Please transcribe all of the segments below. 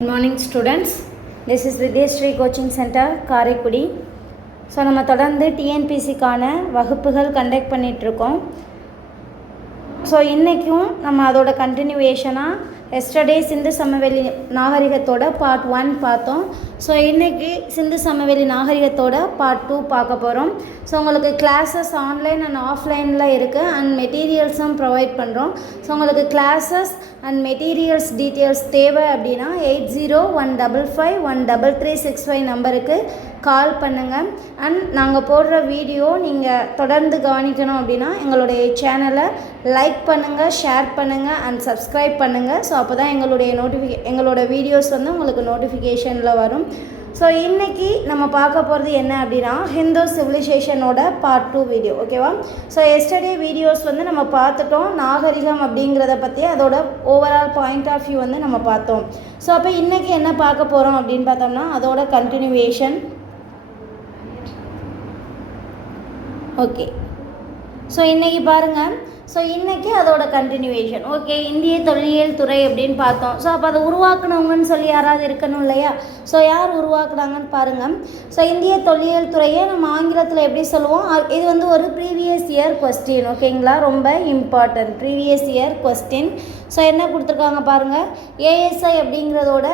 Good morning students. This is Vidyashree Coaching Center, Karaikudi. So நம்ம தொடர்ந்து டிஎன்பிசிக்கான வகுப்புகள் கண்டக்ட் பண்ணிகிட்ருக்கோம். ஸோ இன்றைக்கும் நம்ம அதோட கண்டினியூவேஷனாக எஸ்டர்டே சிந்து சமவெளி நாகரிகத்தோட பார்ட் 1 பார்த்தோம். ஸோ இன்றைக்கி சிந்து சமவெளி நாகரிகத்தோட பார்ட் 2 பார்க்க போகிறோம். ஸோ உங்களுக்கு கிளாஸஸ் ஆன்லைன் அண்ட் ஆஃப்லைனில் இருக்குது அண்ட் மெட்டீரியல்ஸும் ப்ரொவைட் பண்ணுறோம். ஸோ உங்களுக்கு கிளாஸஸ் அண்ட் மெட்டீரியல்ஸ் டீட்டெயில்ஸ் தேவை அப்படின்னா 8015513365 நம்பருக்கு கால் பண்ணுங்கள். அண்ட் நாங்கள் போடுற வீடியோ நீங்கள் தொடர்ந்து கவனிக்கணும் அப்படின்னா எங்களுடைய சேனலை லைக் பண்ணுங்கள், ஷேர் பண்ணுங்கள் அண்ட் சப்ஸ்கிரைப் பண்ணுங்கள். ஸோ அப்போ தான் எங்களோட வீடியோஸ் வந்து உங்களுக்கு நோட்டிஃபிகேஷனில் வரும். ஸோ இன்றைக்கி நம்ம பார்க்க போகிறது என்ன அப்படின்னா ஹிந்து சிவிலைசேஷனோட பார்ட் 2 வீடியோ, ஓகேவா? ஸோ எஸ்டர்டே வீடியோஸ் வந்து நம்ம பார்த்துட்டோம், நாகரிகம் அப்படிங்கிறத பற்றி அதோட ஓவரால் பாயிண்ட் ஆஃப் வியூ வந்து நம்ம பார்த்தோம். ஸோ அப்போ இன்றைக்கி என்ன பார்க்க போகிறோம் அப்படின்னு பார்த்தோம்னா அதோட கண்டினியூவேஷன். ஓகே, ஸோ இன்றைக்கி பாருங்கள். ஸோ இன்றைக்கி அதோட கண்டினியூவேஷன். ஓகே, இந்திய தொல்லியல் துறை அப்படின்னு பார்த்தோம். ஸோ அப்போ அதை உருவாக்குனவங்கன்னு சொல்லி யாராவது இருக்கணும் இல்லையா? ஸோ யார் உருவாக்குனாங்கன்னு பாருங்கள். ஸோ இந்திய தொல்லியல் துறையை நம்ம ஆங்கிலத்தில் எப்படி சொல்லுவோம்? இது வந்து ஒரு ப்ரீவியஸ் இயர் கொஸ்டின், ஓகேங்களா? ரொம்ப important previous year question. So என்ன கொடுத்துருக்காங்க பாருங்கள், ஏஎஸ்ஐ அப்படிங்கிறதோட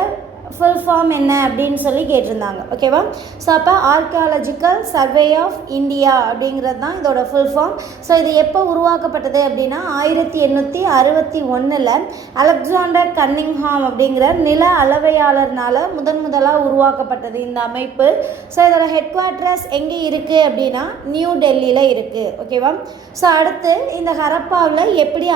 ஃபுல் ஃபார்ம் என்ன அப்படின்னு சொல்லி கேட்டிருந்தாங்க, ஓகேவா? ஸோ அப்போ ஆர்கியாலஜிக்கல் சர்வே ஆஃப் இந்தியா அப்படிங்கிறது தான் இதோட ஃபுல் ஃபார்ம். ஸோ இது எப்போ உருவாக்கப்பட்டது அப்படின்னா 1861 அலெக்சாண்டர் கன்னிங்ஹாம் அப்படிங்கிற நில அளவையாளர்னால் முதலாக உருவாக்கப்பட்டது இந்த அமைப்பு. ஸோ இதோட ஹெட் குவார்ட்டர்ஸ் எங்கே இருக்குது அப்படின்னா நியூ டெல்லியில் இருக்குது, ஓகேவா? ஸோ அடுத்து இந்த ஹரப்பாவில் எப்படி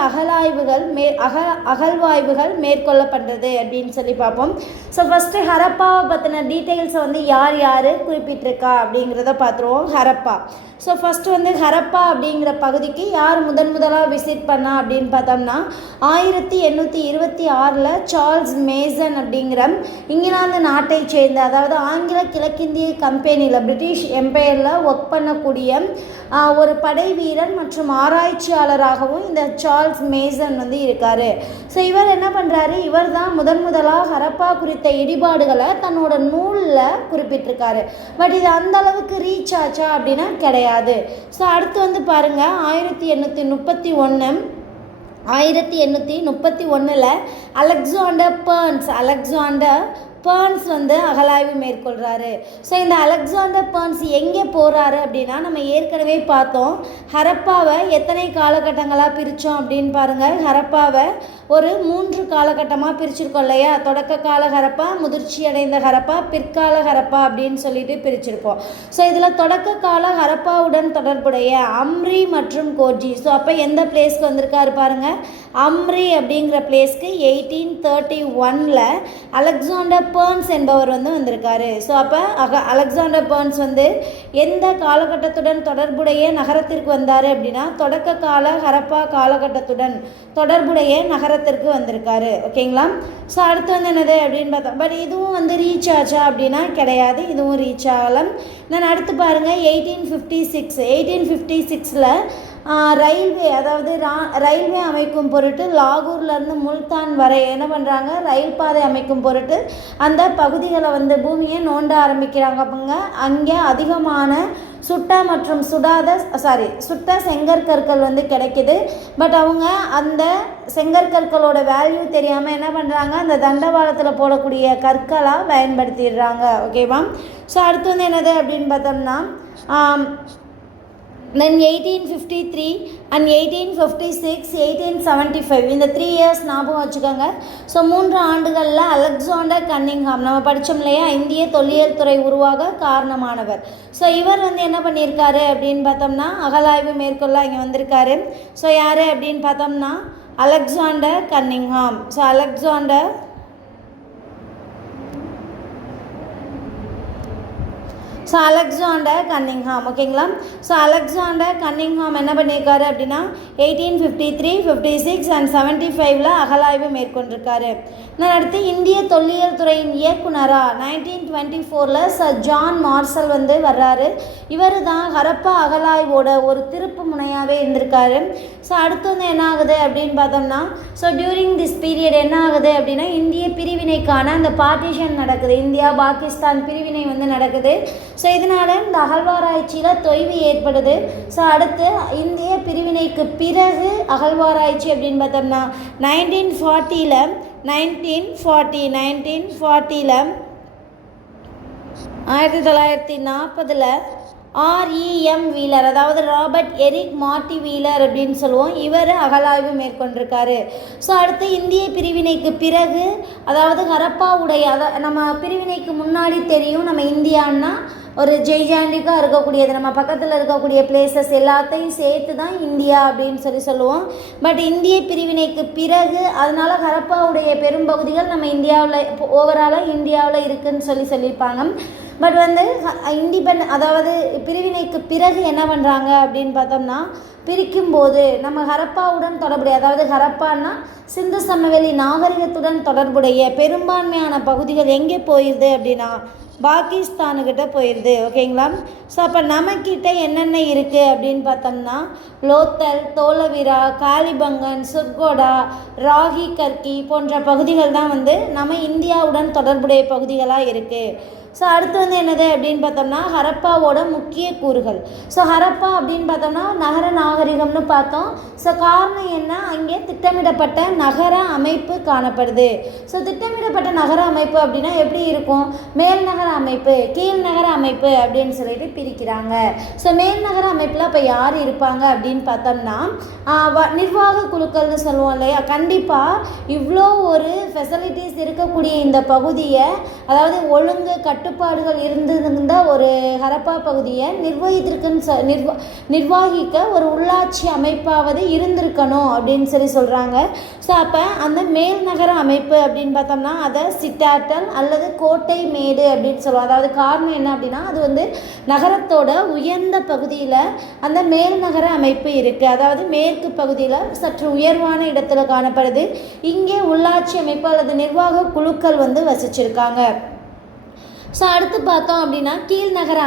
அகழ்வாய்வுகள் மேற்கொள்ளப்பட்டது அப்படின்னு சொல்லி பார்ப்போம். ஸோ ஃபஸ்ட்டு ஹரப்பாவை பற்றின டீட்டெயில்ஸை வந்து யார் குறிப்பிட்டிருக்கா அப்படிங்கிறத பார்த்துருவோம். ஹரப்பா. ஸோ ஃபஸ்ட்டு வந்து ஹரப்பா அப்படிங்கிற பகுதிக்கு யார் முதலாக விசிட் பண்ணா அப்படின்னு பார்த்தோம்னா 1826 சார்ல்ஸ் மேசன் அப்படிங்கிற இங்கிலாந்து நாட்டை சேர்ந்த, அதாவது ஆங்கில கிழக்கிந்திய கம்பெனியில் பிரிட்டிஷ் எம்பையரில் ஒர்க் பண்ணக்கூடிய ஒரு படை வீரர் மற்றும் ஆராய்ச்சியாளராகவும் இந்த சார்ல்ஸ் மேசன் வந்து இருக்கார். ஸோ இவர் என்ன பண்ணுறாரு, இவர் தான் முதலாக ஹரப்பா குறித்த இடிபாடுகளை தன்னோட நூலில் குறிப்பிட்டிருக்காரு. பட் இது அந்த அளவுக்கு ரீச் ஆச்சா அப்படின்னா கிடையாது. ஸோ அடுத்து வந்து பாருங்கள் 1831 அலெக்சாண்டர் பர்ன்ஸ் வந்து அகழாய்வு மேற்கொள்கிறாரு. ஸோ இந்த அலெக்சாண்டர் பர்ன்ஸ் எங்கே போகிறாரு அப்படின்னா நம்ம ஏற்கனவே பார்த்தோம் ஹரப்பாவை எத்தனை காலகட்டங்களாக பிரித்தோம் அப்படின்னு பாருங்கள். ஹரப்பாவை ஒரு 3 காலகட்டமாக பிரிச்சிருக்கோம் இல்லையா? தொடக்க கால ஹரப்பா, முதிர்ச்சி அடைந்த ஹரப்பா, பிற்கால ஹரப்பா அப்படின்னு சொல்லிட்டு பிரிச்சிருப்போம். ஸோ இதில் தொடக்க கால ஹரப்பாவுடன் தொடர்புடைய அம்ரி மற்றும் கோஜி. ஸோ அப்போ எந்த பிளேஸ்க்கு வந்திருக்காரு பாருங்கள், அம்ரி அப்படிங்கிற பிளேஸ்க்கு 1831 அலெக்சாண்டர் பர்ன்ஸ் என்பவர் வந்து வந்திருக்காரு. ஸோ அப்போ அலெக்சாண்டர் பர்ன்ஸ் வந்து எந்த காலகட்டத்துடன் தொடர்புடைய நகரத்திற்கு வந்தார் அப்படின்னா தொடக்க கால ஹரப்பா காலகட்டத்துடன் தொடர்புடைய நகரத்திற்கு வந்திருக்காரு, ஓகேங்களா? ஸோ அடுத்து வந்து என்னது அப்படின்னு பார்த்தோம். பட் இதுவும் வந்து ரீச் ஆச்சா அப்படின்னா கிடையாது, இதுவும் ரீச் ஆகலாம். நான் அடுத்து பாருங்கள் 1856 ரயில்வே, அதாவது ரயில்வே அமைக்கும் பொருட்டு லாகூர்லேருந்து முல்தான் வரை என்ன பண்ணுறாங்க, ரயில் பாதை அமைக்கும் பொருட்டு அந்த பகுதிகளை வந்து பூமியை நோண்ட ஆரம்பிக்கிறாங்க. அப்போங்க அங்கே அதிகமான சுட்ட செங்கற்கற்கள் வந்து கிடைக்கிது. பட் அவங்க அந்த செங்கற்கற்களோட வேல்யூ தெரியாமல் என்ன பண்ணுறாங்க, அந்த தண்டவாளத்தில் போடக்கூடிய கற்களாக பயன்படுத்திடுறாங்க, ஓகேவா? ஸோ அடுத்து வந்து என்னது அப்படின்னு பார்த்தோம்னா தென் 1853 அண்ட் 1856 1875 இந்த 3 இயர்ஸ் ஞாபகம் வச்சுக்கோங்க. ஸோ 3 ஆண்டுகளில் அலெக்சாண்டர் கன்னிங்ஹாம் நம்ம படித்தோம் இல்லையா, இந்திய தொல்லியல் துறை உருவாக காரணமானவர். ஸோ இவர் வந்து என்ன பண்ணியிருக்காரு அப்படின்னு பார்த்தோம்னா அகழாய்வு மேற்கொள்ள இங்கே வந்திருக்காரு. ஸோ யார் அப்படின்னு பார்த்தோம்னா Alexander Cunningham. So so Alexander Cunningham. ஓகேங்களா? ஸோ அலெக்சாண்டர் கன்னிங்ஹாம் என்ன பண்ணியிருக்காரு அப்படின்னா 1853, 56 அண்ட் 75 அகலாய்வு மேற்கொண்டிருக்காரு. அடுத்து இந்திய தொல்லியல் துறையின் இயக்குனராக 1924 சர் ஜான் மார்சல் வர்றாரு. இவர் தான் ஹரப்பா அகலாய்வோட ஒரு திருப்பு முனையாகவே இருந்திருக்காரு. ஸோ அடுத்து என்ன ஆகுது அப்படின்னு பார்த்தோம்னா, ஸோ டியூரிங் திஸ் பீரியட் என்ன ஆகுது அப்படின்னா இந்திய பிரிவினைக்கான அந்த பார்ட்டிஷன் நடக்குது. இந்தியா பாகிஸ்தான் பிரிவினை நடக்குது. ஸோ இதனால் இந்த அகழ்வாராய்ச்சியில் தொய்வு ஏற்படுது. ஸோ அடுத்து இந்திய பிரிவினைக்கு பிறகு அகழ்வாராய்ச்சி அப்படின்னு பார்த்தோம்னா 1940 1940 REM வீலர், அதாவது ராபர்ட் எரிக் மார்ட்டி வீலர் அப்படின்னு சொல்லுவோம், இவர் அகலாய்வு மேற்கொண்டிருக்காரு. ஸோ அடுத்து இந்திய பிரிவினைக்கு பிறகு, அதாவது ஹரப்பாவுடைய நம்ம பிரிவினைக்கு முன்னாடி தெரியும் நம்ம இந்தியான்னா ஒரு ஜெய்ஜாண்டிக்காக இருக்கக்கூடியது, நம்ம பக்கத்தில் இருக்கக்கூடிய பிளேசஸ் எல்லாத்தையும் சேர்த்து தான் இந்தியா அப்படின்னு சொல்லுவோம். பட் இந்திய பிரிவினைக்கு பிறகு அதனால் ஹரப்பாவுடைய பெரும்பகுதிகள் நம்ம இந்தியாவில் ஓவராலாக இந்தியாவில் இருக்குதுன்னு சொல்லியிருப்பாங்க. பட் அதாவது பிரிவினைக்கு பிறகு என்ன பண்ணுறாங்க அப்படின்னு பார்த்தோம்னா, பிரிக்கும்போது நம்ம ஹரப்பாவுடன் தொடர்புடைய, அதாவது ஹரப்பான்னா சிந்து சமவெளி நாகரிகத்துடன் தொடர்புடைய பெரும்பான்மையான பகுதிகள் எங்கே போயிடுது அப்படின்னா பாகிஸ்தானுக்கிட்ட போயிடுது. ஓகேங்களா? ஸோ அப்போ நம்மக்கிட்ட என்னென்ன இருக்குது அப்படின்னு பார்த்தோம்னா லோத்தல், தோலவிரா, காலிபங்கன், சுர்கோடா, ராகி கர்கி போன்ற பகுதிகள் தான் நம்ம இந்தியாவுடன் தொடர்புடைய பகுதிகளாக இருக்குது. ஸோ அடுத்து என்னது அப்படின்னு பார்த்தோம்னா ஹரப்பாவோட முக்கிய கூறுகள். ஸோ ஹரப்பா அப்படின்னு பார்த்தோம்னா நகர நாகரிகம்னு பார்த்தோம். ஸோ காரணம் என்ன, அங்கே திட்டமிடப்பட்ட நகர அமைப்பு காணப்படுது. ஸோ திட்டமிடப்பட்ட நகர அமைப்பு அப்படின்னா எப்படி இருக்கும், மேல் நகர அமைப்பு, கீழ் நகர அமைப்பு அப்படின்னு சொல்லிட்டு பிரிக்கிறாங்க. ஸோ மேல் நகர அமைப்பில் இப்போ யார் இருப்பாங்க அப்படின்னு பார்த்தோம்னா நிர்வாக குழுக்கள்னு சொல்லுவோம் இல்லையா. கண்டிப்பாக இவ்வளோ ஒரு ஃபெசிலிட்டிஸ் இருக்கக்கூடிய இந்த பகுதியை, அதாவது ஒழுங்கு கட்டுப்பாடுகள் இருந்திருந்த ஒரு ஹரப்பா பகுதியை நிர்வகிக்க ஒரு உள்ளாட்சி அமைப்பாவது இருந்திருக்கணும் அப்படின்னு சொல்கிறாங்க. ஸோ அப்போ அந்த மேல் நகர அமைப்பு அப்படின்னு பார்த்தோம்னா அதை சிட்டாட்டல் அல்லது கோட்டை மேடு அப்படின்னு சொல்லுவோம். அதாவது காரணம் என்ன அப்படின்னா அது நகரத்தோட உயர்ந்த பகுதியில் அந்த மேல் நகர அமைப்பு இருக்குது. அதாவது மேற்கு பகுதியில் சற்று உயர்வான இடத்துல காணப்படுது. இங்கே உள்ளாட்சி அமைப்பு அல்லது நிர்வாக குழுக்கள் வசிச்சிருக்காங்க. ஸோ அடுத்து பார்த்தோம் அப்படின்னா கீழ்நகர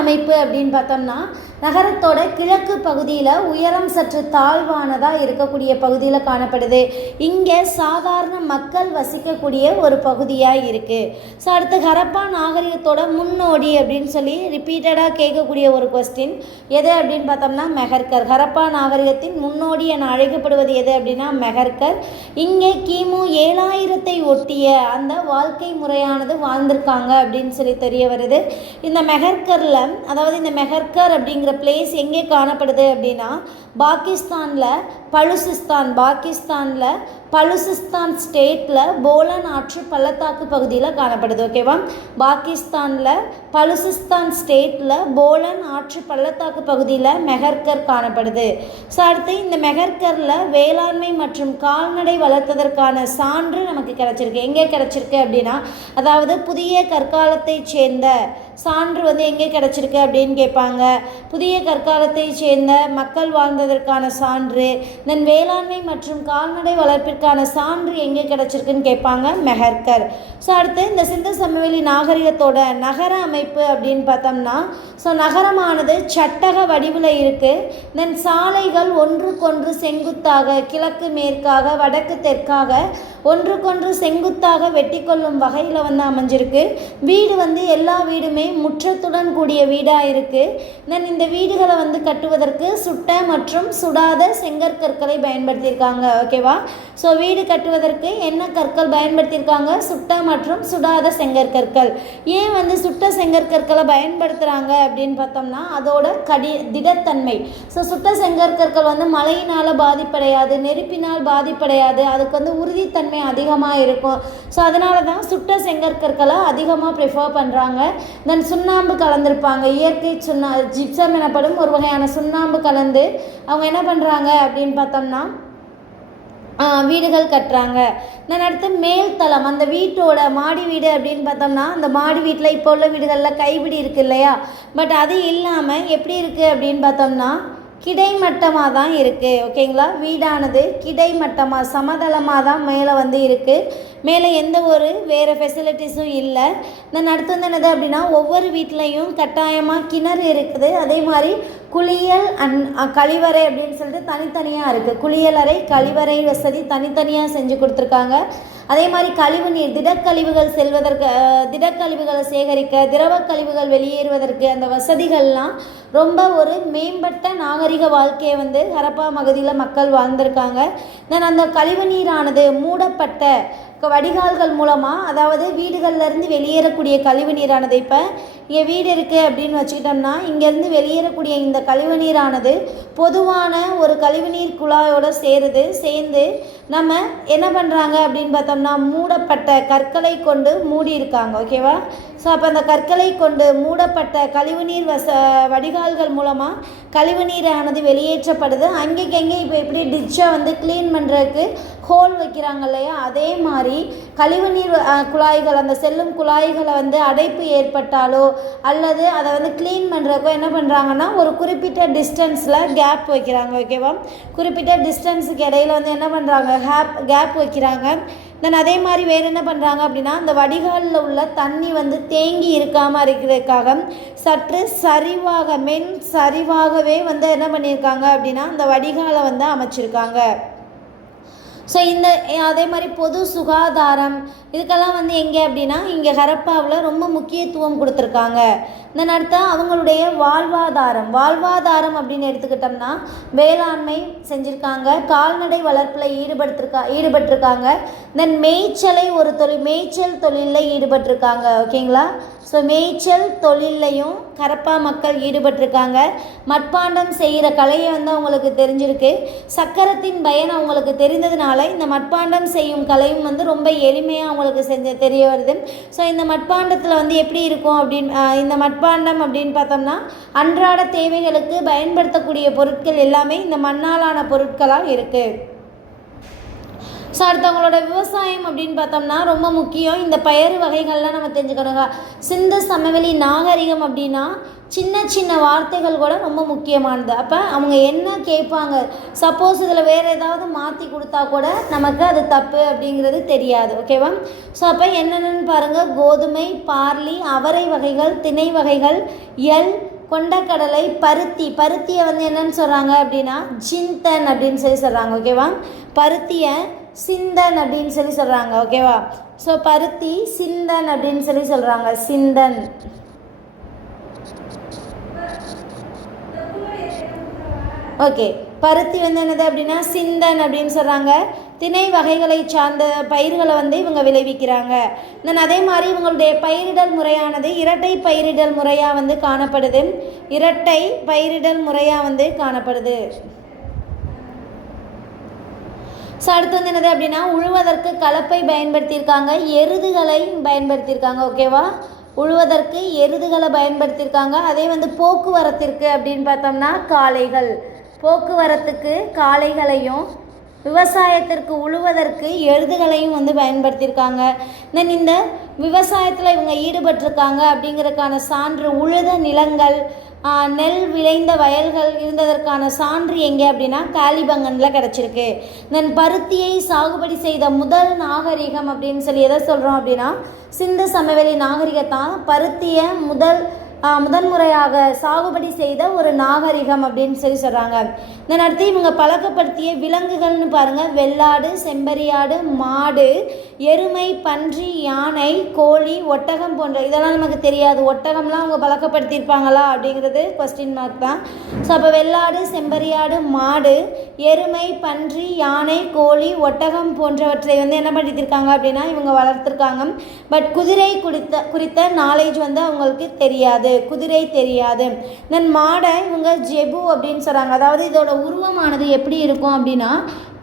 அமைப்பு அப்படின்னு பார்த்தோம்னா நகரத்தோட கிழக்கு பகுதியில் உயரம் சற்று தாழ்வானதாக இருக்கக்கூடிய பகுதியில் காணப்படுது. இங்கே சாதாரண மக்கள் வசிக்கக்கூடிய ஒரு பகுதியாக இருக்குது. ஸோ அடுத்து ஹரப்பா நாகரிகத்தோட முன்னோடி அப்படின்னு ரிப்பீட்டடாக கேட்கக்கூடிய ஒரு கொஸ்டின் எது அப்படின்னு பார்த்தோம்னா மெஹர்கர். ஹரப்பா நாகரிகத்தின் முன்னோடி என அழைக்கப்படுவது எது அப்படின்னா மெஹர்கர். இங்கே கிமு 7000 ஒட்டிய அந்த வாழ்க்கை முறையானது வாழ்ந்திருக்காங்க அப்படின்னு தெரிய வருது. இந்த மெஹர்கரில், அதாவது இந்த மெஹர்கர் அப்படிங்கிற பிளேஸ் எங்கே காணப்படுது அப்படின்னா பாகிஸ்தானில் பலுசிஸ்தான் ஸ்டேட்டில் போலன் ஆற்று பள்ளத்தாக்கு பகுதியில் காணப்படுது. ஓகேவா? பாகிஸ்தானில் பலுசிஸ்தான் ஸ்டேட்டில் போலன் ஆற்று பள்ளத்தாக்கு பகுதியில் மெஹர்கர் காணப்படுது. ஸோ அடுத்து இந்த மெஹர்கரில் வேளாண்மை மற்றும் கால்நடை வளர்த்ததற்கான சான்று நமக்கு கிடச்சிருக்கு. எங்கே கிடச்சிருக்கு அப்படின்னா, அதாவது புதிய கற்காலத்தை சேர்ந்த சான்று எங்கே கிடச்சிருக்கு அப்படின்னு கேட்பாங்க. புதிய கற்காலத்தை சேர்ந்த மக்கள் வாழ்ந்ததற்கான சான்று, தென் வேளாண்மை மற்றும் கால்நடை வளர்ப்பிற்கான சான்று எங்கே கிடச்சிருக்குன்னு கேட்பாங்க, மெஹர்கர். ஸோ அடுத்து இந்த சிந்து சமவெளி நாகரிகத்தோட நகர அமைப்பு அப்படின்னு பார்த்தோம்னா, ஸோ நகரமானது சட்டக வடிவில் இருக்குது. தென் சாலைகள் ஒன்றுக்கொன்று செங்குத்தாக கிழக்கு மேற்காக வடக்கு தெற்காக ஒன்றுக்கொன்று செங்குத்தாக வெட்டி கொள்ளும் வகையில் அமைஞ்சிருக்கு. வீடு எல்லா வீடுமே முற்றத்துடன் கூடிய வீடாக இருக்குது. தென் இந்த வீடுகளை கட்டுவதற்கு சுட்ட மற்றும் சுடாத செங்கற்கற்களை பயன்படுத்தியிருக்காங்க. ஓகேவா? ஸோ வீடு கட்டுவதற்கு என்ன கற்கள் பயன்படுத்தியிருக்காங்க, சுட்ட மற்றும் சுடாத செங்கற்கற்கள். ஏன் சுட்ட செங்கற்கற்களை பயன்படுத்துகிறாங்க அப்படின்னு பார்த்தோம்னா அதோட திடத்தன்மை. ஸோ சுட்ட செங்கற்கற்கள் மழையினால் பாதிப்படையாது, நெருப்பினால் பாதிப்படையாது, அதுக்கு உறுதித்தன்மை அதிகமாக இருக்கும். ஸோ அதனால தான் சுட்ட செங்கற்கற்களை அதிகமாக ப்ரிஃபர் பண்ணுறாங்க. தென் சுண்ணாம்பு கலந்துருப்பாங்க. இயற்கை ஜிப்சம் எனப்படும் ஒரு வகையான சுண்ணாம்பு கலந்து அவங்க என்ன பண்ணுறாங்க அப்படின்னு பார்த்தோம்னா வீடுகள் கட்டுறாங்க. நான் அடுத்து மேல்தளம், அந்த வீட்டோட மாடி வீடு அப்படின்னு பார்த்தோம்னா, அந்த மாடி வீட்டில் இப்போ உள்ள வீடுகளில் கைப்பிடி இருக்குது இல்லையா, பட் அது இல்லாமல் எப்படி இருக்குது அப்படின்னு பார்த்தோம்னா கிடைமட்டமாக தான் இருக்குது. ஓகேங்களா, வீடானது கிடைமட்டமாக சமதளமாக தான் மேலே வந்து இருக்குது. மேலே எந்த ஒரு வேறு ஃபெசிலிட்டிஸும் இல்லை. தென் அடுத்து வந்து என்னது அப்படின்னா, ஒவ்வொரு வீட்லேயும் கட்டாயமாக கிணறு இருக்குது. அதே மாதிரி குளியல் கழிவறை அப்படின்னு சொல்லிட்டு தனித்தனியாக இருக்குது. குளியல் அறை கழிவறை வசதி தனித்தனியாக செஞ்சு கொடுத்துருக்காங்க. அதே மாதிரி கழிவுநீர் திடக்கழிவுகள் செல்வதற்கு, திடக்கழிவுகளை சேகரிக்க, திரவ கழிவுகள் வெளியேறுவதற்கு அந்த வசதிகள்லாம் ரொம்ப ஒரு மேம்பட்ட நாகரிக வாழ்க்கையை வந்து ஹரப்பா பகுதியில் மக்கள் வாழ்ந்திருக்காங்க. தென் அந்த கழிவுநீரானது மூடப்பட்ட வடிகால்கள் மூலமாக, அதாவது வீடுகள்லேருந்து வெளியேறக்கூடிய கழிவு நீரானது, இப்போ இங்கே வீடு இருக்குது அப்படின்னு வச்சுக்கிட்டோம்னா இங்கேருந்து வெளியேறக்கூடிய இந்த கழிவு நீரானது பொதுவான ஒரு கழிவுநீர் குழாயோடு சேர்ந்து நம்ம என்ன பண்ணுறாங்க அப்படின்னு பார்த்தோம்னா மூடப்பட்ட கற்களை கொண்டு மூடி இருக்காங்க. ஓகேவா, ஸோ அப்போ அந்த கற்களை கொண்டு மூடப்பட்ட கழிவுநீர் வடிகால்கள் மூலமாக கழிவுநீரானது வெளியேற்றப்படுது. அங்கேக்கெங்கே இப்போ எப்படி டிச்சை வந்து க்ளீன் பண்ணுறதுக்கு ஹோல் வைக்கிறாங்க இல்லையா, அதே மாதிரி கழிவுநீர் குழாய்கள், அந்த செல்லும் குழாய்களை வந்து அடைப்பு ஏற்பட்டாலோ அல்லது அதை வந்து க்ளீன் பண்ணுறக்கோ என்ன பண்ணுறாங்கன்னா ஒரு குறிப்பிட்ட டிஸ்டன்ஸில் கேப் வைக்கிறாங்க. ஓகேவா, குறிப்பிட்ட டிஸ்டன்ஸுக்கு இடையில வந்து என்ன பண்ணுறாங்க கேப் வைக்கிறாங்க. தென் அதே மாதிரி வேறு என்ன பண்ணுறாங்க அப்படின்னா, அந்த வடிகாலில் உள்ள தண்ணி வந்து தேங்கி இருக்காமல் இருக்கிறதுக்காக சற்று சரிவாக சரிவாகவே வந்து என்ன பண்ணியிருக்காங்க அப்படின்னா அந்த வடிகாலை வந்து அமைச்சிருக்காங்க. ஸோ இந்த அதே மாதிரி பொது சுகாதாரம் இதுக்கெல்லாம் வந்து எங்கே அப்படின்னா இங்கே ஹரப்பாவில் ரொம்ப முக்கியத்துவம் கொடுத்துருக்காங்க. தென் அடுத்த அவங்களுடைய வாழ்வாதாரம் அப்படின்னு எடுத்துக்கிட்டோம்னா வேளாண்மை செஞ்சுருக்காங்க, கால்நடை வளர்ப்பில் ஈடுபட்டிருக்காங்க. தென் மேய்ச்சலை ஒரு மேய்ச்சல் தொழிலில் ஈடுபட்டிருக்காங்க. ஓகேங்களா, ஸோ மேய்ச்சல் தொழிலையும் ஹரப்பா மக்கள் ஈடுபட்டிருக்காங்க. மட்பாண்டம் செய்கிற கலையை வந்து அவங்களுக்கு தெரிஞ்சிருக்கு. சக்கரத்தின் பயன் அவங்களுக்கு தெரிந்ததுனால இந்த மட்பாண்டம் செய்யும் கலையும் வந்து ரொம்ப எளிமையாக அவங்களுக்கு தெரிய வருது. ஸோ இந்த மட்பாண்டத்தில் வந்து எப்படி இருக்கும் அப்படின்னு, இந்த மட்பாண்டம் அப்படின்னு பார்த்தோம்னா அன்றாட தேவைகளுக்கு பயன்படுத்தக்கூடிய பொருட்கள் எல்லாமே இந்த மண்ணாலான பொருட்களாக இருக்குது. ஸோ அடுத்தவங்களோட விவசாயம் அப்படின்னு பார்த்தோம்னா ரொம்ப முக்கியம். இந்த பயிர் வகைகள்லாம் நம்ம தெரிஞ்சுக்கணுங்க. சிந்து சமவெளி நாகரிகம் அப்படின்னா சின்ன சின்ன வார்த்தைகள் கூட ரொம்ப முக்கியமானது. அப்போ அவங்க என்ன கேட்பாங்க, சப்போஸ் இதில் வேறு ஏதாவது மாற்றி கொடுத்தா கூட நமக்கு அது தப்பு அப்படிங்கிறது தெரியாது. ஓகேவா, ஸோ அப்போ என்னென்னு பாருங்கள், கோதுமை, பார்லி, அவரை வகைகள், திணை வகைகள், எள், கொண்டக்கடலை, பருத்தியை வந்து என்னன்னு சொல்கிறாங்க அப்படின்னா சிந்தன் அப்படின்னு சொல்லி சொல்கிறாங்க. ஓகேவா, பருத்தியை சிந்தன் அப்படின்னு சொல்லி சொல்கிறாங்க. ஓகேவா, ஸோ பருத்தி சிந்தன் அப்படின்னு சொல்லி சொல்கிறாங்க. சிந்தன். ஓகே, பருத்தி வந்து என்னது அப்படின்னா சிந்தன் அப்படின்னு சொல்கிறாங்க. திணை வகைகளை சார்ந்த பயிர்களை வந்து இவங்க விளைவிக்கிறாங்க. தென் அதே மாதிரி இவங்களுடைய பயிரிடல் முறையானது இரட்டை பயிரிடல் முறையாக வந்து காணப்படுது. ஸோ அடுத்து வந்து என்னது அப்படின்னா உழுவதற்கு கலப்பை பயன்படுத்தியிருக்காங்க, எருதுகளை பயன்படுத்தியிருக்காங்க. ஓகேவா, உழுவதற்கு எருதுகளை பயன்படுத்தியிருக்காங்க. அதே வந்து போக்குவரத்திற்கு அப்படின்னு பார்த்தோம்னா போக்குவரத்துக்கு காளைகளையும் விவசாயத்திற்கு உழுவதற்கு எருதுகளையும் வந்து பயன்படுத்தியிருக்காங்க. தென் இந்த விவசாயத்தில் இவங்க ஈடுபட்டிருக்காங்க அப்படிங்கிறதுக்கான சான்று உழுத நிலங்கள், நெல் விளைந்த வயல்கள் இருந்ததற்கான சான்று எங்கே அப்படின்னா காலிபங்கனில் கிடச்சிருக்கு. தென் பருத்தியை சாகுபடி செய்த முதல் நாகரிகம் அப்படின்னு சொல்லி எதை சொல்கிறோம் அப்படின்னா சிந்து சமவெளி நாகரிகத்தான் பருத்தியை முதன்முறையாக சாகுபடி செய்த ஒரு நாகரிகம் அப்படின்னு சொல்லி சொல்கிறாங்க. தென் அடுத்து இவங்க பழக்கப்படுத்திய விலங்குகள்னு பாருங்கள், வெள்ளாடு, செம்பரியாடு, மாடு, எருமை, பன்றி, யானை, கோழி, ஒட்டகம் போன்ற இதெல்லாம் நமக்கு தெரியாது. ஒட்டகம்லாம் அவங்க பழக்கப்படுத்தியிருப்பாங்களா அப்படிங்கிறது கொஸ்டின் மார்க் தான். ஸோ அப்போ வெள்ளாடு, செம்பரியாடு, மாடு, எருமை, பன்றி, யானை, கோழி, ஒட்டகம் போன்றவற்றை வந்து என்ன பண்ணியிருக்காங்க அப்படின்னா இவங்க வளர்த்துருக்காங்க. பட் குதிரை குறித்த நாலேஜ் வந்து அவங்களுக்கு தெரியாது, குதிரை தெரியாது. தென் மாடை இவங்க ஜெபு அப்படின்னு சொல்கிறாங்க. அதாவது இதோட உருவமானது எப்படி இருக்கும் அப்படின்னா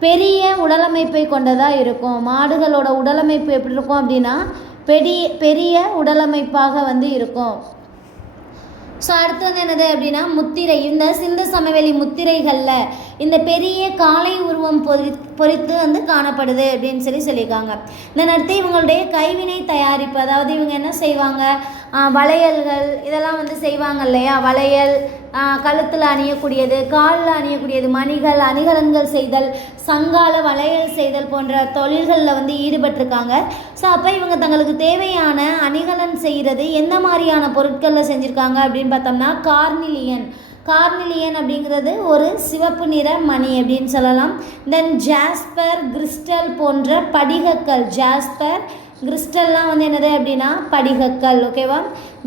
பெரிய உடலமைப்பை கொண்டதாக இருக்கும். மாடுகளோட உடலமைப்பு எப்படி இருக்கும் அப்படின்னா பெரிய உடலமைப்பாக வந்து இருக்கும். ஸோ அடுத்து வந்து என்னது அப்படின்னா முத்திரை. இந்த சிந்து சமவெளி முத்திரைகளில் இந்த பெரிய காளை உருவம் பொறித்து வந்து காணப்படுது அப்படின்னு சொல்லியிருக்காங்க. இதன் அடுத்து இவங்களுடைய கைவினை தயாரிப்பு, அதாவது இவங்க என்ன செய்வாங்க, வளையல்கள் இதெல்லாம் வந்து செய்வாங்க இல்லையா, வளையல், கழுத்தில் அணியக்கூடியது, காலில் அணியக்கூடியது, மணிகள், அணிகலன்கள் செய்தல், சங்கால வளையல் செய்தல் போன்ற தொழில்களில் வந்து ஈடுபட்டிருக்காங்க. ஸோ அப்போ இவங்க தங்களுக்கு தேவையான அணிகலன் செய்கிறது எந்த மாதிரியான பொருட்களில் செஞ்சுருக்காங்க அப்படின்னு பார்த்தோம்னா கார்னிலியன் அப்படிங்கிறது ஒரு சிவப்பு நிற மணி அப்படின்னு சொல்லலாம். தென் ஜாஸ்பர், கிறிஸ்டல் போன்ற படிகக்கல், ஜாஸ்பர் கிறிஸ்டல்லாம் வந்து என்னது அப்படின்னா படிகக்கல். ஓகேவா,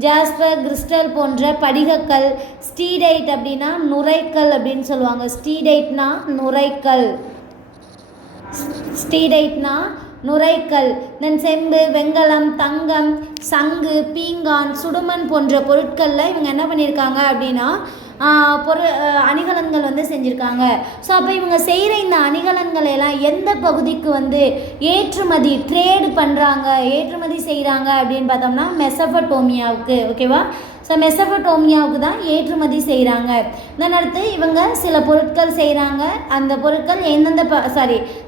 ஜாஸ்பர் கிறிஸ்டல் போன்ற படிகக்கல். ஸ்டீடைட் அப்படின்னா நுரைக்கல் அப்படின்னு சொல்லுவாங்க. ஸ்டீடைட்னா நுரைக்கல். தென் செம்பு, வெண்கலம், தங்கம், சங்கு, பீங்கான், சுடுமண் போன்ற பொருட்களில் இவங்க என்ன பண்ணியிருக்காங்க அப்படின்னா அணிகலன்கள் வந்து செஞ்சுருக்காங்க. ஸோ அப்போ இவங்க செய்கிற இந்த அணிகலன்கள் எல்லாம் எந்த பகுதிக்கு வந்து ஏற்றுமதி செய்கிறாங்க அப்படின்னு பார்த்தோம்னா மெசபடோமியாவுக்கு. ஓகேவா, ஸோ மெசபடோமியாவுக்கு தான் ஏற்றுமதி செய்கிறாங்க. இதன் அடுத்து இவங்க சில பொருட்கள் செய்கிறாங்க. அந்த பொருட்கள்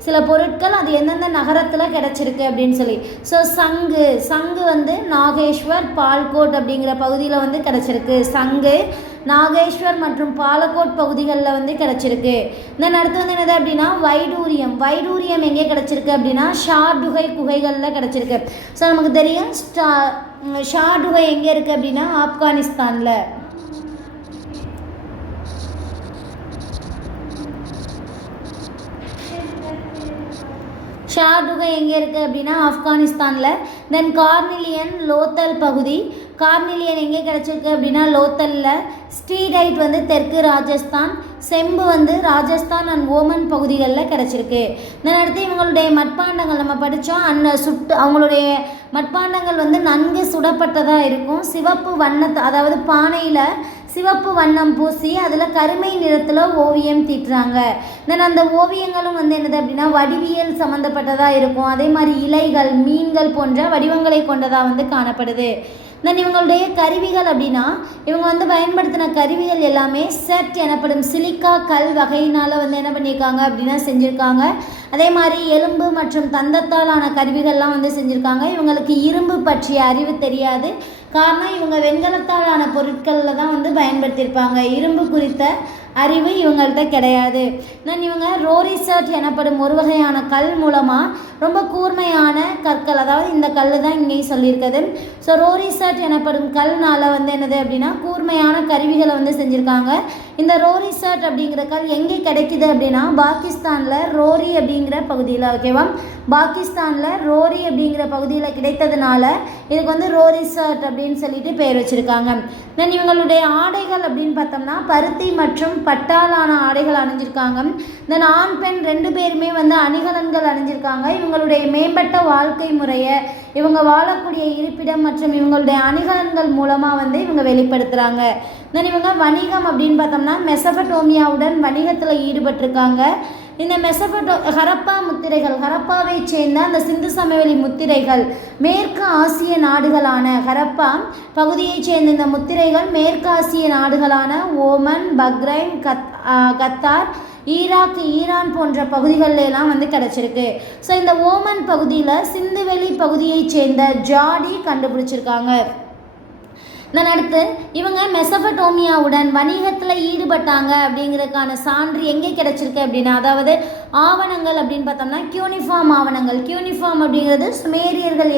சில பொருட்கள் அது எந்தெந்த நகரத்தில் கிடச்சிருக்கு அப்படின்னு சொல்லி. ஸோ சங்கு வந்து நாகேஸ்வர், பால்கோட் அப்படிங்கிற பகுதியில் வந்து கிடச்சிருக்கு. சங்கு நாகேஸ்வர் மற்றும் பாலக்கோட் பகுதிகளில் வந்து கிடச்சிருக்கு. இதன் அடுத்து வந்து என்னது அப்படின்னா வைடூரியம் எங்கே கிடச்சிருக்கு அப்படின்னா ஷார்டுகை குகைகளில் கிடச்சிருக்கு. ஸோ நமக்கு தெரியும் ஷார்டுகை எங்கே இருக்குது அப்படின்னா ஆப்கானிஸ்தானில். ஷார்டுகை எங்கே இருக்குது அப்படின்னா ஆப்கானிஸ்தானில். தென் கார்னிலியன் லோத்தல் பகுதி. கார்னிலியன் எங்கே கிடச்சிருக்கு அப்படின்னா லோத்தலில். ஸ்டீடைட் வந்து தெற்கு ராஜஸ்தான். செம்பு வந்து ராஜஸ்தான் அண்ட் ஓமன் பகுதிகளில் கிடச்சிருக்கு. இதன் அடுத்து இவங்களுடைய மட்பாண்டங்கள் நம்ம படித்தோம். அவங்களுடைய மட்பாண்டங்கள் வந்து நன்கு சுடப்பட்டதாக இருக்கும். சிவப்பு வண்ணத்தை, அதாவது பானையில் சிவப்பு வண்ணம் பூசி அதில் கருமை நிறத்தில் ஓவியம் தீட்டுறாங்க. தென் அந்த ஓவியங்களும் வந்து என்னது அப்படின்னா வடிவியல் சம்மந்தப்பட்டதாக இருக்கும். அதே மாதிரி இலைகள், மீன்கள் போன்ற வடிவங்களை கொண்டதாக வந்து காணப்படுது. தென் இவங்களுடைய கருவிகள் அப்படின்னா இவங்க வந்து பயன்படுத்தின கருவிகள் எல்லாமே செட் எனப்படும் சிலிக்கா கல் வகையினால் வந்து என்ன பண்ணியிருக்காங்க அப்படின்னா செஞ்சுருக்காங்க. அதே மாதிரி எலும்பு மற்றும் தந்தத்தாலான கருவிகள்லாம் வந்து செஞ்சுருக்காங்க. இவங்களுக்கு இரும்பு பற்றிய அறிவு தெரியாது. காரணம் இவங்க வெண்கலத்தாலான பொருட்களில் தான் வந்து பயன்படுத்தியிருப்பாங்க. இரும்பு குறித்த அறிவு இவங்கள்ட்ட கிடையாது. தென் இவங்க ரோரிசர்ட் எனப்படும் ஒரு வகையான கல் மூலமாக ரொம்ப கூர்மையான கற்கள், அதாவது இந்த கல் தான் இங்கேயும் சொல்லியிருக்குது. ஸோ ரோரிசர்ட் எனப்படும் கல்னால் வந்து என்னது அப்படின்னா கூர்மையான கருவிகளை வந்து செஞ்சுருக்காங்க. இந்த ரோரிசர்ட் அப்படிங்கிற கல் எங்கே கிடைக்குது அப்படின்னா பாகிஸ்தானில் ரோரி அப்படிங்கிற பகுதியில். ஓகேவா, பாகிஸ்தானில் ரோரி அப்படிங்கிற பகுதியில் கிடைத்ததுனால இதுக்கு வந்து ரோரிசர்ட் அப்படின்னு சொல்லிட்டு பெயர் வச்சுருக்காங்க. தென் இவங்களுடைய ஆடைகள் அப்படின்னு பார்த்தோம்னா பருத்தி மற்றும் பட்டாலான ஆடைகள் அணிஞ்சிருக்காங்க. தென் ஆண் பெண் 2 பேருமே வந்து அணிகலன்கள் அணிஞ்சிருக்காங்க. இவங்களுடைய மேம்பட்ட வாழ்க்கை முறையை, இவங்க வாழக்கூடிய இருப்பிடம் மற்றும் இவங்களுடைய அணிகலன்கள் மூலமாக வந்து இவங்க வெளிப்படுத்துகிறாங்க. தென் இவங்க வணிகம் அப்படின்னு பார்த்தோம்னா மெசபடோமியாவுடன் வணிகத்தில் ஈடுபட்டிருக்காங்க. இந்த ஹரப்பா முத்திரைகள், ஹரப்பாவை சேர்ந்த அந்த சிந்து சமவெளி முத்திரைகள் மேற்கு ஆசிய நாடுகளான ஹரப்பா பகுதியைச் சேர்ந்த இந்த முத்திரைகள் மேற்கு ஆசிய நாடுகளான Oman, Bahrain, Qatar, Iraq, Iran போன்ற பகுதிகளெல்லாம் வந்து கிடச்சிருக்கு. ஸோ இந்த ஓமன் பகுதியில் சிந்துவெளி பகுதியைச் சேர்ந்த ஜாடி கண்டுபிடிச்சிருக்காங்க. இதன் அடுத்து இவங்க மெசபடோமியாவுடன் வணிகத்தில் ஈடுபட்டாங்க அப்படிங்கிறதுக்கான சான்று எங்கே கிடச்சிருக்கு அப்படின்னா, அதாவது ஆவணங்கள் அப்படின்னு பார்த்தோம்னா கியூனிஃபார்ம் ஆவணங்கள். கியூனிஃபார்ம் அப்படிங்கிறது சுமேரியர்கள்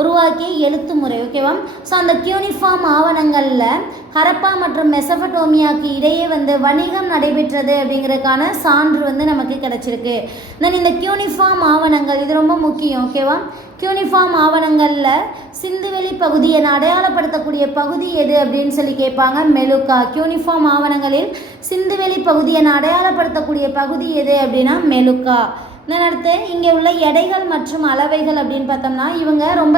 உருவாக்கிய எழுத்து முறை. ஓகேவா, ஸோ அந்த கியூனிஃபார்ம் ஆவணங்களில் ஹரப்பா மற்றும் மெசபடோமியாவுக்கு இடையே வந்து வணிகம் நடைபெற்றது அப்படிங்கிறதுக்கான சான்று வந்து நமக்கு கிடச்சிருக்கு. தென் இந்த கியூனிஃபார்ம் ஆவணங்கள் இது ரொம்ப முக்கியம். ஓகேவா, கியூனிஃபார்ம் ஆவணங்களில் சிந்துவெளி பகுதியை அடையாளப்படுத்தக்கூடிய பகுதி எது அப்படின்னு சொல்லி கேட்பாங்க, மெலுக்கா. கியூனிஃபார்ம் ஆவணங்களில் சிந்துவெளி பகுதியை அடையாளப்படுத்தக்கூடிய பகுதி எது அப்படின்னா மெலுக்கா. இதன் அடுத்து இங்கே உள்ள எடைகள் மற்றும் அளவைகள் அப்படின்னு பார்த்தோம்னா இவங்க ரொம்ப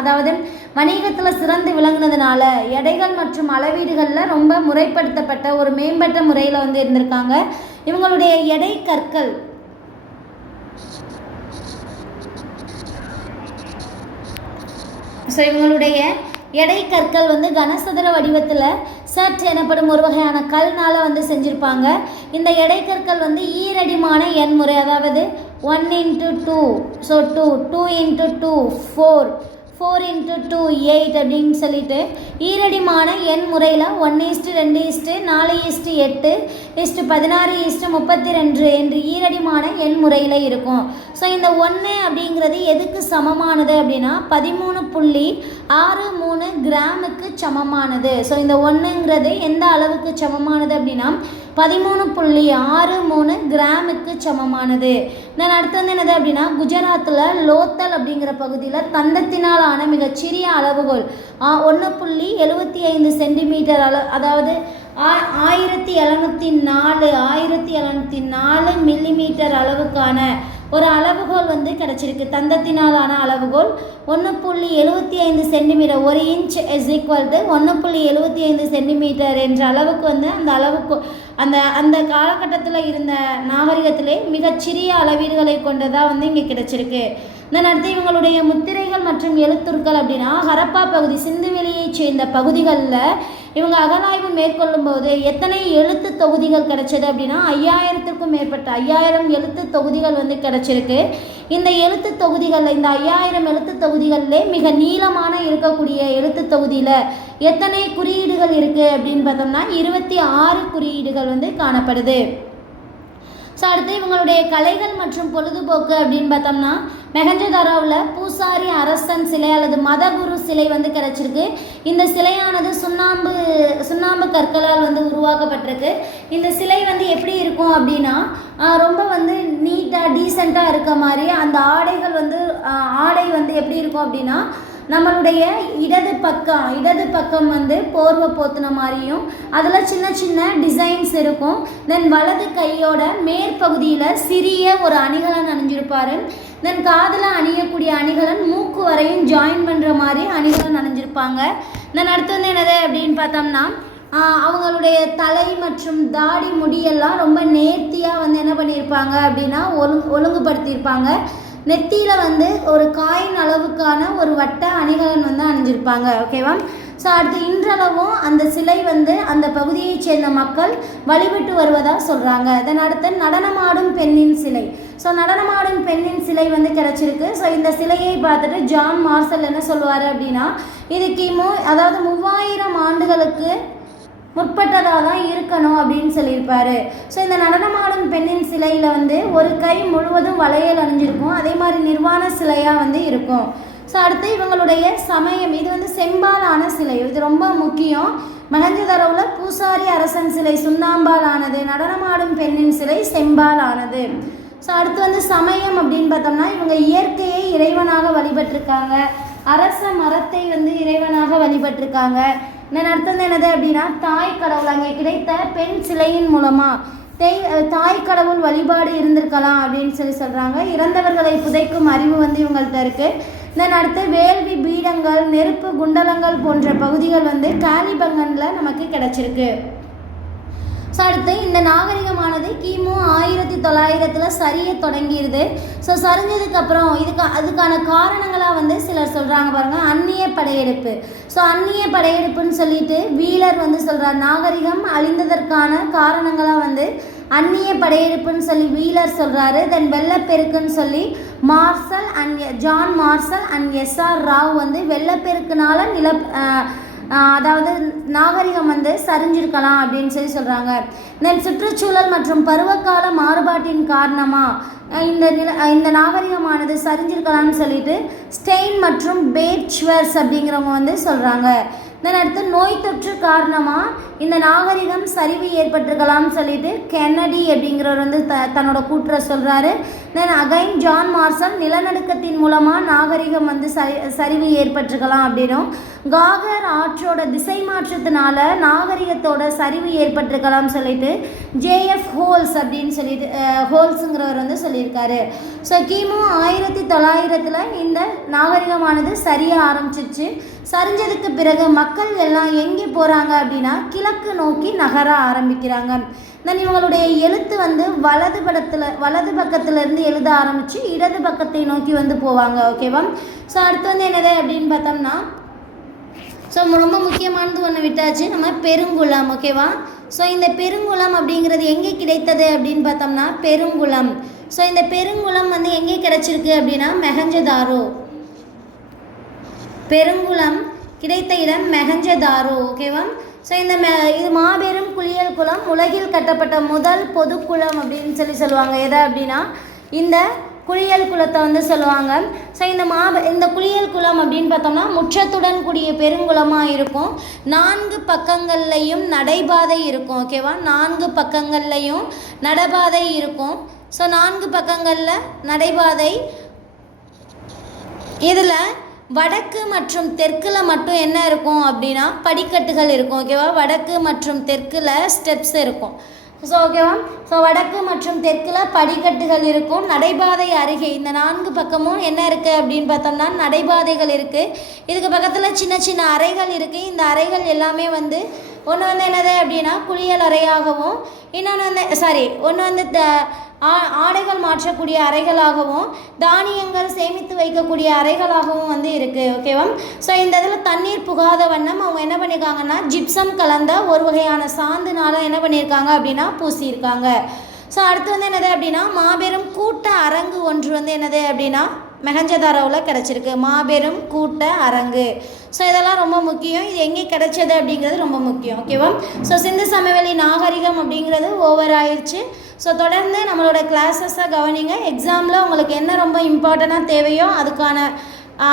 அதாவது வணிகத்தில் சிறந்து விளங்குனதுனால எடைகள் மற்றும் அளவீடுகளில் ரொம்ப முறைப்படுத்தப்பட்ட ஒரு மேம்பட்ட முறையில் வந்து இருந்திருக்காங்க. இவங்களுடைய எடை கற்கள் ஸோ இவங்களுடைய எடை கற்கள் வந்து கனசதுர வடிவத்தில் சட் எனப்படும் ஒரு வகையான கல்னால் வந்து செஞ்சுருப்பாங்க. இந்த எடைக்கற்கள் வந்து ஈரடிமான எண்முறை, அதாவது 1 × 2, ஸோ 2, 2 × 2 4, 4 × 2 8 அப்படின்னு சொல்லிட்டு ஈரடிமான எண் முறையில் 1:2:4:8:16:32 என்று ஈரடிமான எண் முறையில் இருக்கும். ஸோ இந்த 1 அப்படிங்கிறது எதுக்கு சமமானது அப்படின்னா 13.63 கிராமுக்கு சமமானது. ஸோ இந்த 1ங்கிறது எந்த அளவுக்கு சமமானது அப்படின்னா 13.63 கிராமுக்கு சமமானது. நான் அடுத்து வந்து என்னது அப்படின்னா குஜராத்தில் லோத்தல் அப்படிங்கிற பகுதியில் தந்தத்தினால் ஆன மிகச்சிறிய அளவுகோல் 1.75 சென்டிமீட்டர் அதாவது 1704 மில்லிமீட்டர் அளவுக்கான ஒரு அளவுகோல் வந்து கிடச்சிருக்கு. தந்தத்தினாலான அளவுகோல் 1.75 centimetre, 1 inch is equal to 1.75 centimetre என்ற அளவுக்கு வந்து அந்த அளவுக்கு அந்த காலகட்டத்தில் இருந்த நாகரிகத்திலே மிகச்சிறிய அளவீடுகளை கொண்டதாக வந்து இங்கே கிடைச்சிருக்கு. நான் அடுத்து இவங்களுடைய முத்திரைகள் மற்றும் எழுத்துருக்கள் அப்படின்னா ஹரப்பா பகுதி, சிந்துவெளியை சேர்ந்த பகுதிகளில் இவங்க அகழாய்வு மேற்கொள்ளும் போது எத்தனை எழுத்து தொகுதிகள் கிடைச்சது அப்படின்னா 5000க்கும் மேற்பட்ட 5000 எழுத்து தொகுதிகள் வந்து கிடைச்சிருக்கு. இந்த எழுத்து தொகுதிகளில் இந்த 5000 எழுத்து தொகுதிகளிலே மிக நீளமான இருக்கக்கூடிய எழுத்து தொகுதியில் எத்தனை குறியீடுகள் இருக்குது அப்படின்னு பார்த்தோம்னா 26 குறியீடுகள் வந்து காணப்படுது. ஸோ அடுத்து இவங்களுடைய கலைகள் மற்றும் பொழுதுபோக்கு அப்படின்னு பார்த்தோம்னா மெஹஞ்சதாரோவில் பூசாரி அரசன் சிலை அல்லது மதகுரு சிலை வந்து கிடச்சிருக்கு. இந்த சிலையானது சுண்ணாம்பு கற்களால் வந்து உருவாக்கப்பட்டிருக்கு. இந்த சிலை வந்து எப்படி இருக்கும் அப்படின்னா ரொம்ப வந்து நீட்டாக டீசெண்டாக இருக்க மாதிரி அந்த ஆடை வந்து எப்படி இருக்கும் அப்படின்னா நம்மளுடைய இடது பக்கம் வந்து போர்வை போத்துன மாதிரியும் அதில் சின்ன சின்ன டிசைன்ஸ் இருக்கும். தென் வலது கையோட மேற்பகுதியில் சிறிய ஒரு அணிகலன் அணிஞ்சிருப்பார். தென் காதில் அணியக்கூடிய அணிகலன் மூக்கு வரையும் ஜாயின் பண்ணுற மாதிரி அணிகலன் அணிஞ்சிருப்பாங்க. தென் அடுத்து வந்து என்னது அப்படின்னு பார்த்தோம்னா அவங்களுடைய தலை மற்றும் தாடி முடியெல்லாம் ரொம்ப நேர்த்தியாக வந்து என்ன பண்ணியிருப்பாங்க அப்படின்னா ஒழுங்குபடுத்தியிருப்பாங்க. நெத்தியில் வந்து ஒரு காயின் அளவுக்கான ஒரு வட்ட அணிகலன் வந்து அணிஞ்சிருப்பாங்க. ஓகேவா? ஸோ அடுத்து இன்றளவும் அந்த சிலை வந்து அந்த பகுதியைச் சேர்ந்த மக்கள் வழிபட்டு வருவதாக சொல்கிறாங்க. அதன் அடுத்து நடனமாடும் பெண்ணின் சிலை. ஸோ நடனமாடும் பெண்ணின் சிலை வந்து கிடச்சிருக்கு. ஸோ இந்த சிலையை பார்த்துட்டு ஜான் மார்சல் என்ன சொல்லுவார் அப்படின்னா இது அதாவது 3000 ஆண்டுகளுக்கு முற்பட்டதாக தான் இருக்கணும் அப்படின்னு சொல்லியிருப்பார். ஸோ இந்த நடனமாடும் பெண்ணின் சிலையில் வந்து ஒரு கை முழுவதும் வளையல் அணிஞ்சிருக்கும். அதே மாதிரி நிர்வாண சிலையாக வந்து இருக்கும். ஸோ அடுத்து இவங்களுடைய சமயம், இது வந்து செம்பாலான சிலை, இது ரொம்ப முக்கியம். மொஹஞ்சதாரோவில் பூசாரி அரசன் சிலை சுண்ணாம்பால் ஆனது, நடனமாடும் பெண்ணின் சிலை செம்பால் ஆனது. ஸோ அடுத்து வந்து சமயம் அப்படின்னு பார்த்தோம்னா இவங்க இயற்கையை இறைவனாக வழிபட்டிருக்காங்க, அரச மரத்தை வந்து இறைவனாக வழிபட்டிருக்காங்க. நான் அடுத்தது என்னது அப்படின்னா தாய் கடவுள், அங்கே கிடைத்த பெண் சிலையின் மூலமாக தாய் கடவுள் வழிபாடு இருந்திருக்கலாம் அப்படின்னு சொல்கிறாங்க. இறந்தவர்களை புதைக்கும் அறிவு வந்து இவங்கள்ட்ட இருக்குது. தென் அடுத்து வேள்வி பீடங்கள், நெருப்பு குண்டலங்கள் போன்ற பகுதிகள் வந்து காலிபங்கனில் நமக்கு கிடச்சிருக்கு. ஸோ அடுத்து இந்த நாகரிகமானது கிமு 1900 சரிய தொடங்கிடுது. ஸோ சரிஞ்சதுக்கப்புறம் அதுக்கான காரணங்களாக வந்து சிலர் சொல்கிறாங்க பாருங்கள், அந்நிய படையெடுப்பு. ஸோ அந்நிய படையெடுப்புன்னு சொல்லிட்டு வீலர் வந்து சொல்கிறார், நாகரிகம் அழிந்ததற்கான காரணங்களாக வந்து அந்நிய படையெடுப்புன்னு சொல்லி வீலர் சொல்கிறாரு. தென் வெள்ளப்பெருக்குன்னு சொல்லி John Marshall and S R Rao வந்து வெள்ளப்பெருக்குனால அதாவது நாகரிகம் வந்து சரிஞ்சிருக்கலாம் அப்படின்னு சொல்கிறாங்க. தென் சுற்றுச்சூழல் மற்றும் பருவகால மாறுபாட்டின் காரணமாக இந்த நாகரிகமானது சரிஞ்சிருக்கலாம்னு சொல்லிட்டு ஸ்டெயின் மற்றும் பேட்ச்வர்ஸ் அப்படிங்கிறவங்க வந்து சொல்கிறாங்க. தென் அடுத்து நோய் தொற்று காரணமாக இந்த நாகரிகம் சரிவு ஏற்பட்டிருக்கலாம்னு சொல்லிட்டு கென்னடி அப்படிங்கிறவர் வந்து தன்னோட கூற்றை சொல்கிறாரு. தென் அகைன் ஜான் மார்சல் நிலநடுக்கத்தின் மூலமாக நாகரிகம் வந்து சரிவு ஏற்பட்டிருக்கலாம் அப்படின்னும், காகர் ஆற்றோட திசை மாற்றத்தினால நாகரிகத்தோட சரிவு ஏற்பட்டிருக்கலாம்னு சொல்லிட்டு ஜேஎஃப் ஹோல்ஸ் அப்படின்னு சொல்லிட்டு ஹோல்ஸுங்கிறவர் வந்து சொல்லியிருக்காரு. ஸோ கிமு 1900 இந்த நாகரிகமானது சரிய ஆரம்பிச்சிச்சு. சரிஞ்சதுக்கு பிறகு மக்கள் எல்லாம் எங்கே போகிறாங்க அப்படின்னா கிழக்கு நோக்கி நகர ஆரம்பிக்கிறாங்க. தென் இவங்களுடைய எழுத்து வந்து வலது பக்கத்துலேருந்து எழுத ஆரம்பித்து இடது பக்கத்தை நோக்கி வந்து போவாங்க. ஓகேவா? ஸோ அடுத்து வந்து என்னது அப்படின்னு பார்த்தோம்னா ஸோ ரொம்ப முக்கியமானது ஒன்று விட்டாச்சு, நம்ம பெருங்குளம். ஓகேவா? ஸோ இந்த பெருங்குளம் அப்படிங்கிறது எங்கே கிடைத்தது அப்படின்னு பார்த்தோம்னா பெருங்குளம். ஸோ இந்த பெருங்குளம் வந்து எங்கே கிடைச்சிருக்கு அப்படின்னா மெஹஞ்சதாரோ. பெருங்குளம் கிடைத்த இடம் மெஹஞ்சதாரோ. ஓகேவா? ஸோ இது மாபெரும் குளியல் குளம், உலகில் கட்டப்பட்ட முதல் பொதுக்குளம் அப்படின்னு சொல்லுவாங்க. எதை அப்படின்னா இந்த குளியல் குளத்தை வந்து சொல்லுவாங்க. ஸோ இந்த குளியல் குளம் அப்படின்னு பார்த்தோம்னா முற்றத்துடன் கூடிய பெருங்குளமாக இருக்கும். 4 பக்கங்கள்லையும் நடைபாதை இருக்கும். ஓகேவா? 4 பக்கங்கள்லையும் நடைபாதை இருக்கும். ஸோ 4 பக்கங்களில் நடைபாதை. இதில் வடக்கு மற்றும் தெற்கில் மட்டும் என்ன இருக்கும் அப்படின்னா படிக்கட்டுகள் இருக்கும். ஓகேவா? வடக்கு மற்றும் தெற்கில் ஸ்டெப்ஸ் இருக்கும். ஸோ ஓகேவா? ஸோ வடக்கு மற்றும் தெற்கில் படிக்கட்டுகள் இருக்கும். நடைபாதை அருகே இந்த 4 பக்கமும் என்ன இருக்குது அப்படின்னு பார்த்தோம்னா நடைபாதைகள் இருக்குது. இதுக்கு பக்கத்தில் சின்ன சின்ன அறைகள் இருக்குது. இந்த அறைகள் எல்லாமே வந்து ஒன்று வந்து என்னது அப்படின்னா குளியல் அறையாகவும், ஒன்று வந்து ஆடைகள் மாற்றக்கூடிய அறைகளாகவும், தானியங்கள் சேமித்து வைக்கக்கூடிய அறைகளாகவும் வந்து இருக்குது. ஓகேவா? ஸோ இந்த இதில் தண்ணீர் புகாத வண்ணம் அவங்க என்ன பண்ணியிருக்காங்கன்னா ஜிப்சம் கலந்த ஒரு வகையான சாந்துனால என்ன பண்ணியிருக்காங்க அப்படின்னா பூசியிருக்காங்க. ஸோ அடுத்து வந்து என்னது அப்படின்னா மாபெரும் கூட்ட அரங்கு ஒன்று வந்து என்னது அப்படின்னா மெஹஞ்சதாரோவில் கிடச்சிருக்கு. மாபெரும் கூட்ட அரங்கு. ஸோ இதெல்லாம் ரொம்ப முக்கியம். இது எங்கே கிடைச்சது அப்படிங்கிறது ரொம்ப முக்கியம். ஓகேவா? ஸோ சிந்து சமவெளி நாகரிகம் அப்படிங்கிறது ஓவர் ஆயிடுச்சு. ஸோ தொடர்ந்து நம்மளோட கிளாஸஸை கவனிங்க. எக்ஸாமில் உங்களுக்கு என்ன ரொம்ப இம்பார்ட்டண்ட்டாக தேவையோ அதுக்கான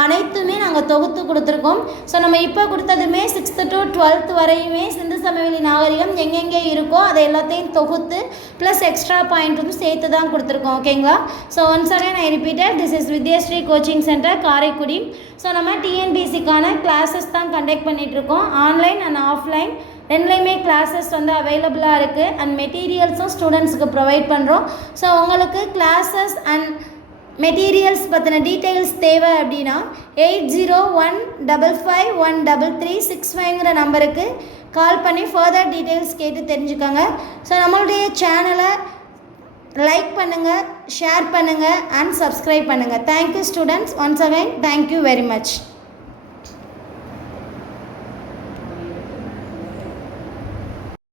அனைத்துமே நாங்கள் தொகுத்து கொடுத்துருக்கோம். ஸோ நம்ம இப்போ கொடுத்ததுமே 6th to 12th வரையுமே சிந்து சமவெளி நாகரிகம் எங்கெங்கே இருக்கோ அதை எல்லாத்தையும் தொகுத்து ப்ளஸ் எக்ஸ்ட்ரா பாயிண்ட்டும் சேர்த்து தான் கொடுத்துருக்கோம். ஓகேங்களா? So once again I repeated, this is Vidyasri coaching centre Karaikudi. So நம்ம டிஎன்பிசிக்கான கிளாஸஸ் தான் கண்டக்ட் பண்ணிகிட்ருக்கோம். ஆன்லைன் அண்ட் ஆஃப்லைன் ரெண்டுலேயுமே கிளாஸஸ் வந்து அவைலபிளாக இருக்குது. அண்ட் மெட்டீரியல்ஸும் ஸ்டூடெண்ட்ஸுக்கு ப்ரொவைட் பண்ணுறோம். ஸோ உங்களுக்கு கிளாஸஸ் அண்ட் மெட்டீரியல்ஸ் பற்றின டீட்டெயில்ஸ் தேவை அப்படின்னா 8015513365 நம்பருக்கு கால் பண்ணி ஃபர்தர் டீட்டெயில்ஸ் கேட்டு தெரிஞ்சுக்கோங்க. ஸோ நம்மளுடைய சேனலை லைக் பண்ணுங்கள், ஷேர் பண்ணுங்கள் அண்ட் சப்ஸ்கிரைப் பண்ணுங்கள். Thank you students. Once again thank you very much.